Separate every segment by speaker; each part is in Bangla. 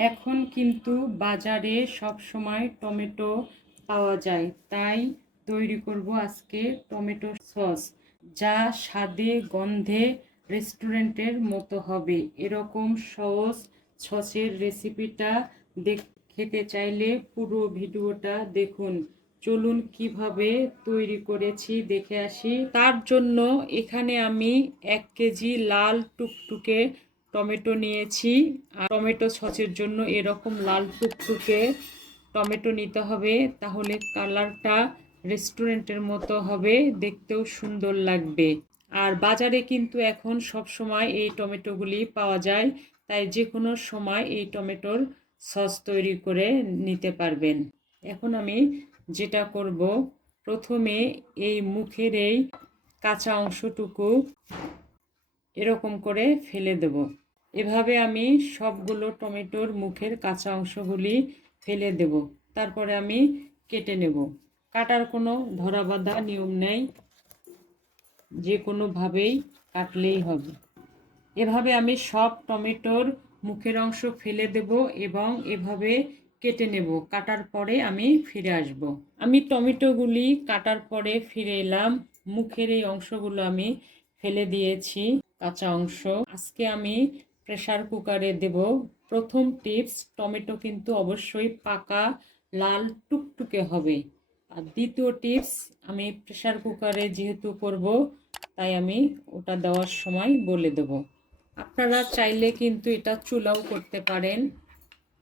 Speaker 1: এখন কিন্তু বাজারে সব সময় টমেটো পাওয়া যায়। তাই তৈরি করব আজকে টমেটো সস, যা স্বাদে, গন্ধে রেস্টুরেন্টের মতো হবে। এরকম সহজ সসের রেসিপিটা দেখ, খেতে চাইলে পুরো ভিডিওটা দেখুন। চলুন কীভাবে তৈরি করেছি দেখে আসি। তার জন্য এখানে আমি এক কেজি লাল টুকটুকে টমেটো নিয়েছি। আর টমেটো সসের জন্য এরকম লাল টুকটুকে টমেটো নিতে হবে, তাহলে কালারটা রেস্টুরেন্টের মতো হবে, দেখতেও সুন্দর লাগবে। আর বাজারে কিন্তু এখন সব সময় এই টমেটোগুলি পাওয়া যায়, তাই যে কোনো সময় এই টমেটোর সস তৈরি করে নিতে পারবেন। এখন আমি যেটা করব, প্রথমে এই মুখের এই কাঁচা অংশটুকু এরকম করে ফেলে দেব। এভাবে আমি সবগুলো টমেটোর মুখের কাঁচা অংশগুলি ফেলে দেব। তারপরে আমি কেটে নেব। কাটার কোনো ধরা বাঁধা নিয়ম নেই। যে কোনোভাবেই কাটলেই হবে। এভাবে আমি সব টমেটোর মুখের অংশ ফেলে দেব এবং এভাবে কেটে নেব। কাটার পরে আমি ফিরে আসব। আমি টমেটোগুলি কাটার পরে ফিরে এলাম। মুখের এই অংশগুলো আমি ফেলে দিয়েছি। কাঁচা অংশ। আজকে আমি প্রেসার কুকারে দেব। প্রথম টিপস টমেটো কিন্তু অবশ্যই পাকা, লাল, টুকটুকে হবে। আর দ্বিতীয় টিপস আমি প্রেসার কুকারে যেহেতু করব, তাই আমি ওটা দেওয়ার সময় বলে দেব। আপনারা চাইলে কিন্তু এটা চুলাও করতে পারেন।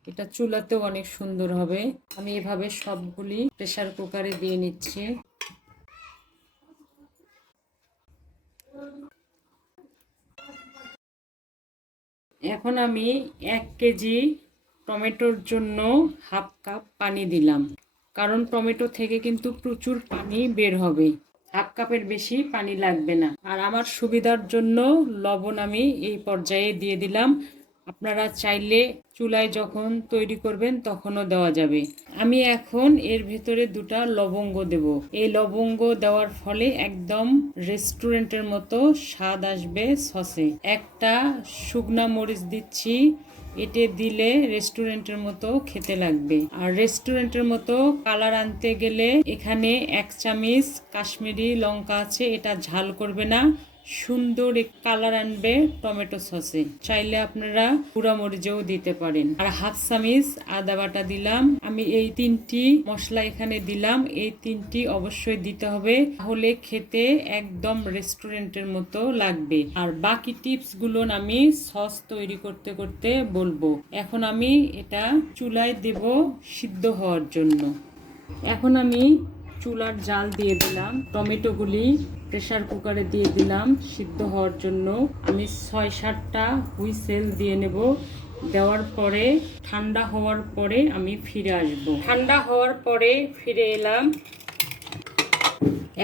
Speaker 1: এটা চুলাতেও অনেক সুন্দর হবে। আমি এভাবে সবগুলি প্রেসার কুকারে দিয়ে নিচ্ছি। এখন আমি এক কেজি টমেটোর জন্য হাফ কাপ পানি দিলাম। কারণ টমেটো থেকে কিন্তু প্রচুর পানি বের হবে। হাফ কাপের বেশি পানি লাগবে না। আর আমার সুবিধার জন্য লবণ আমি এই পর্যায়ে দিয়ে দিলাম। আপনারা চাইলে চুলায় যখন তৈরি করবেন তখনও দেওয়া যাবে। আমি এখন এর ভেতরে দুটা লবঙ্গ দেব। এই লবঙ্গ দেওয়ার ফলে একদম রেস্টুরেন্টের মতো স্বাদ আসবে সসে। একটা শুকনা মরিচ দিচ্ছি এটে দিলে রেস্টুরেন্টের মতো খেতে লাগবে। আর রেস্টুরেন্টের মতো কালার আনতে গেলে এখানে এক চামিচ কাশ্মীরি লঙ্কা আছে, এটা ঝাল করবে না। সুন্দর কালার আনবে টমেটো সসে। চাইলে আপনারা পুরা মরিচেও দিতে পারেন। আর হাফ চামিচ আদা বাটা দিলাম। আমি এই তিনটি মশলা এখানে দিলাম। এই তিনটি অবশ্যই দিতে হবে। তাহলে খেতে একদম রেস্টুরেন্টের মতো লাগবে। আর বাকি টিপসগুলো আমি সস তৈরি করতে করতে বলব। এখন আমি এটা চুলায় দেব সিদ্ধ হওয়ার জন্য। এখন আমি চুলার জাল দিয়ে দিলাম, টমেটোগুলি প্রেসার কুকারে দিয়ে দিলাম সিদ্ধ হওয়ার জন্য। আমি ছয় সাতটা হুইসেল দিয়ে নেব। দেওয়ার পরে, ঠান্ডা হওয়ার পরে আমি ফিরে আসব। ঠান্ডা হওয়ার পরে ফিরে এলাম।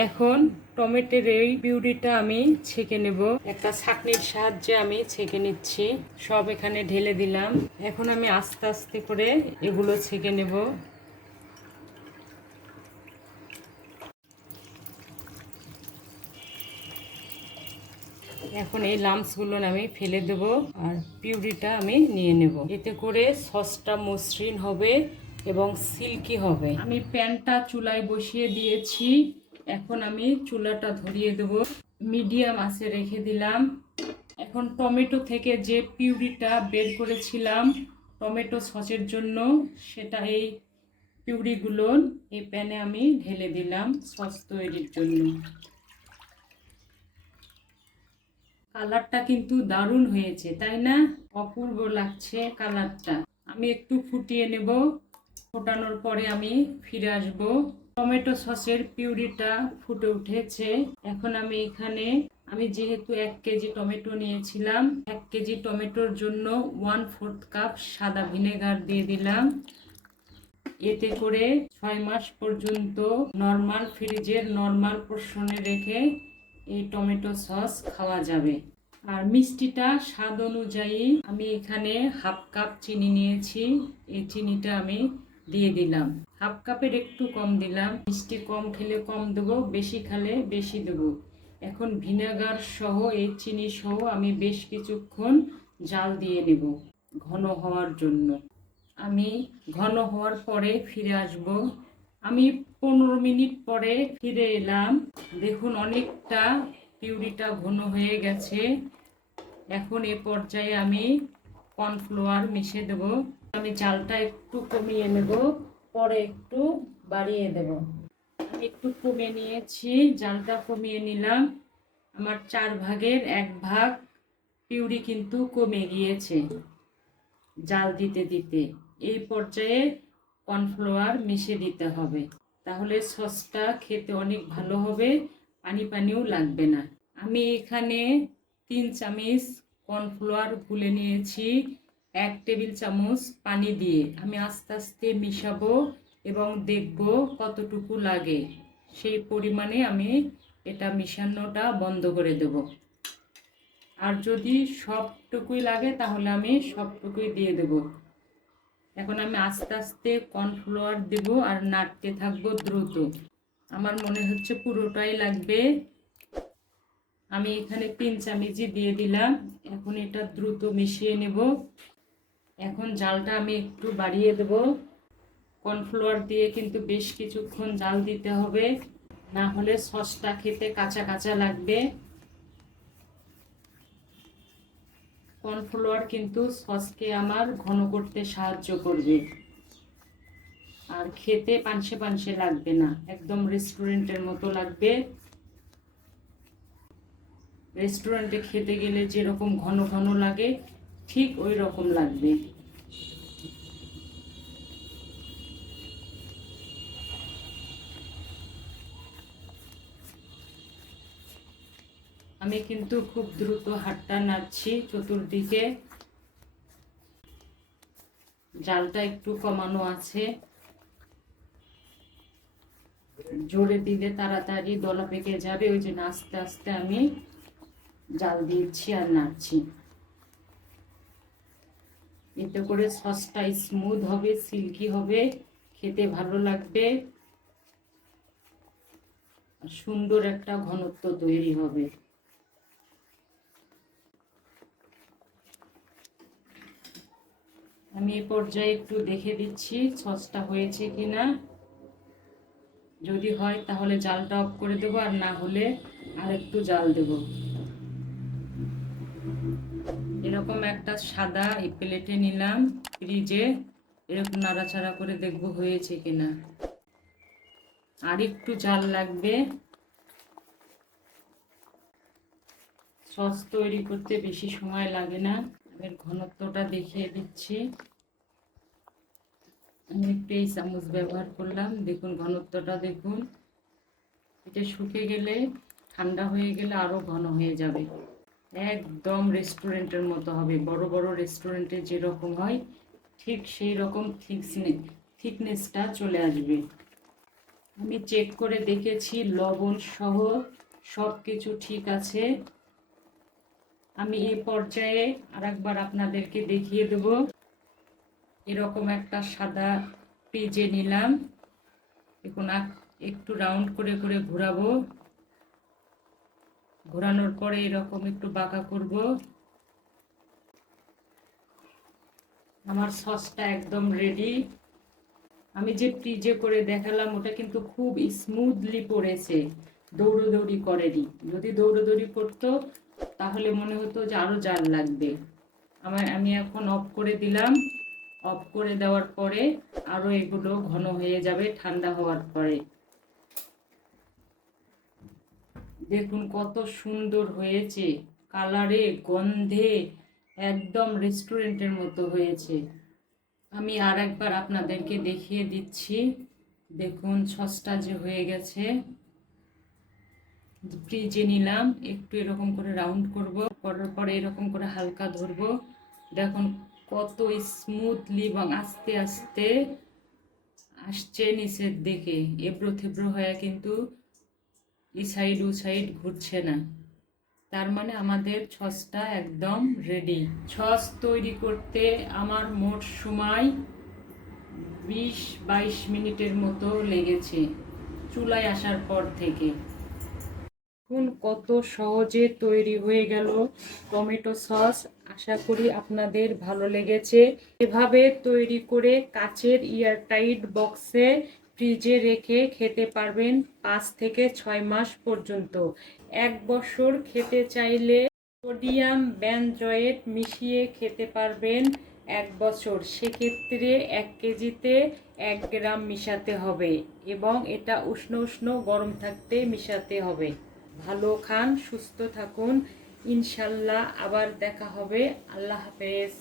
Speaker 1: এখন টমেটোর এই পিউরিটা আমি ছেঁকে নেব। একটা ছাঁকনির সাহায্যে আমি ছেঁকে নিচ্ছি। সব এখানে ঢেলে দিলাম। এখন আমি আস্তে আস্তে করে এগুলো ছেঁকে নেব। এখন এই লামসগুলো আমি ফেলে দেব আর পিউরিটা আমি নিয়ে নেব। এতে করে সসটা মসৃণ হবে এবং সিল্কি হবে। আমি প্যানটা চুলায় বসিয়ে দিয়েছি। এখন আমি চুলাটা ধরিয়ে দেব। মিডিয়াম আছে রেখে দিলাম। এখন টমেটো থেকে যে পিউরিটা বের করেছিলাম টমেটো সসের জন্য, সেটা এই পিউরিগুলো এই প্যানে আমি ঢেলে দিলাম সস তৈরির জন্য। কালারটা কিন্তু দারুণ হয়েছে, তাই না? অপূর্ব লাগছে কালারটা। আমি একটু ফুটিয়ে নেব। ফোটানোর পরে আমি ফিরে আসব। টমেটো সসের পিউরিটা ফুটে উঠেছে। এখন আমি এখানে, আমি যেহেতু এক কেজি টমেটো নিয়েছিলাম, এক কেজি টমেটোর জন্য ওয়ান ফোর্থ কাপ সাদা ভিনেগার দিয়ে দিলাম। এতে করে ছয় মাস পর্যন্ত নর্মাল ফ্রিজের নর্মাল পোর্শনে রেখে এই টমেটো সস খাওয়া যাবে। আর মিষ্টিটা স্বাদ অনুযায়ী আমি এখানে হাফ কাপ চিনি নিয়েছি। এই চিনিটা আমি দিয়ে দিলাম। হাফ কাপের একটু কম দিলাম। মিষ্টি কম খেলে কম দেবো, বেশি খেলে বেশি দেবো। এখন ভিনেগার সহ এই চিনি সহ আমি বেশ কিছুক্ষণ জাল দিয়ে নেব ঘন হওয়ার জন্য। আমি ঘন হওয়ার পরে ফিরে আসব। আমি পনেরো মিনিট পরে ফিরে এলাম। দেখুন, অনেকটা পিউরিটা ঘন হয়ে গেছে। এখন এ পর্যায়ে আমি কর্নফ্লাওয়ার মিশে দেব। আমি চালটা একটু কমিয়ে নেব, পরে একটু বাড়িয়ে দেব। আমি একটু কমিয়ে নিয়েছি, জালটা কমিয়ে নিলাম। আমার চার ভাগের এক ভাগ পিউরি কিন্তু কমে গিয়েছে জাল দিতে দিতে। এই পর্যায়ে কর্নফ্লাওয়ার মিশিয়ে দিতে হবে। তাহলে সসটা খেতে অনেক ভালো হবে, পানি পানিও লাগবে না। আমি এখানে তিন চামচ কর্নফ্লাওয়ার গুলে নিয়েছি, এক টেবিল চামচ পানি দিয়ে। আমি আস্তে আস্তে মিশাবো এবং দেখব কতটুকু লাগে। সেই পরিমাণে আমি এটা মিশানোটা বন্ধ করে দেব। আর যদি সবটুকুই লাগে, তাহলে আমি সবটুকুই দিয়ে দেব। এখন আমি আস্তে আস্তে কর্নফ্লাওয়ার দেব আর নাড়তে থাকব দ্রুত। আমার মনে হচ্ছে পুরোটাই লাগবে। আমি এখানে তিন চামচি দিয়ে দিলাম। এখন এটা দ্রুত মিশিয়ে নেব। এখন জালটা আমি একটু বাড়িয়ে দেব। কর্নফ্লাওয়ার দিয়ে কিন্তু বেশ কিছুক্ষণ জাল দিতে হবে। না হলে সসটা খেতে কাঁচা কাঁচা লাগবে। কর্নফ্লাওয়ার কিন্তু সসকে আমার ঘন করতে সাহায্য করবে। আর খেতে পানসে পানসে লাগবে না। একদম রেস্টুরেন্টের মতো লাগবে। রেস্টুরেন্টে খেতে গেলে যেরকম ঘন ঘন লাগে, ঠিক ওই রকম লাগবে। আমি কিন্তু খুব দ্রুত হাতটা নাড়ছি চতুর্দিকে। জালটা একটু কমানো আছে। জোরে দিলে তাড়াতাড়ি দলা পেকে যাবে, ওই জন্য আস্তে আস্তে আমি জাল দিচ্ছি আর নাড়ছি। এতে করে সসটা স্মুথ হবে সিল্কি হবে, খেতে ভালো লাগবে। সুন্দর একটা ঘনত্ব তৈরি হবে। আমি এই পর্যায়ে একটু দেখে দিচ্ছি সসটা হয়েছে কি না যদি হয় তাহলে জালটা অফ করে দেবো, আর না হলে আর একটু জাল দেব। এরকম একটা সাদা এই প্লেটে নিলাম, ফ্রিজে। এরকম নাড়াচাড়া করে দেখব হয়েছে কিনা। আর একটু জাল লাগবে। সস তৈরি করতে বেশি সময় লাগে না। এর ঘনত্বটা দেখিয়ে দিচ্ছি। আমি একটু এই চামচ ব্যবহার করলাম। দেখুন, ঘনত্বটা দেখুন। এটা শুকে গেলে, ঠান্ডা হয়ে গেলে আরও ঘন হয়ে যাবে। একদম রেস্টুরেন্টের মতো হবে। বড় বড় রেস্টুরেন্টে যেরকম হয়, ঠিক সেই রকম থিকসনে থিকনেসটা চলে আসবে। আমি চেক করে দেখেছি, লবণ সহ সব কিছু ঠিক আছে। আমি এই পর্যায়ে আরেকবার আপনাদেরকে দেখিয়ে দেব। এরকম একটা সাদা পেজে নিলাম। এখন একটু রাউন্ড করে করে ঘোরাবো। ঘোরানোর পরে এরকম একটু বাঁকা করব। আমার সসটা একদম রেডি আমি যে ফ্রিজে করে দেখালাম, ওটা কিন্তু খুব স্মুথলি পড়েছে। দৌড়োদৌড়ি করেনি। যদি দৌড়োদৌড়ি করতো তাহলে মনে হতো যে আরও জাল লাগবে। আমার, আমি এখন অফ করে দিলাম। অফ করে দেওয়ার পরে আরও এগুলো ঘন হয়ে যাবে, ঠান্ডা হওয়ার পরে। দেখুন কত সুন্দর হয়েছে। কালারে, গন্ধে একদম রেস্টুরেন্টের মতো হয়েছে। আমি আর একবার আপনাদেরকে দেখিয়ে দিচ্ছি। দেখুন সসটা যে হয়ে গেছে। ফ্রিজে নিলাম, একটু এরকম করে রাউন্ড করব, করার পরে এরকম করে হালকা ধরবো। দেখুন কত স্মুথলি এবং আস্তে আস্তে আসছে নিচের দিকে। এবড়ো থেবড়ো হয়ে কিন্তু ই সাইড ও সাইড ঘুরছে না। তার মানে আমাদের ছসটা একদম রেডি ছস তৈরি করতে আমার মোট সময় বিশ বাইশ মিনিটের মতো লেগেছে। চুলায় আসার পর থেকে। দেখুন কত সহজে তৈরি হয়ে গেল টমেটো সস। আশা করি আপনাদের ভালো লেগেছে। এভাবে তৈরি করে কাচের এয়ারটাইট বক্সে ফ্রিজে রেখে খেতে পারবেন পাঁচ থেকে ছয় মাস পর্যন্ত। এক বছর খেতে চাইলে সোডিয়াম ব্যানজয়েট মিশিয়ে খেতে পারবেন এক বছর। সেক্ষেত্রে এক কেজিতে এক গ্রাম মিশাতে হবে এবং এটা উষ্ণ উষ্ণ গরম থাকতে মিশাতে হবে। ভালো খান সুস্থ থাকুন। ইনশাল্লাহ আবার দেখা হবে। আল্লাহ হাফেজ।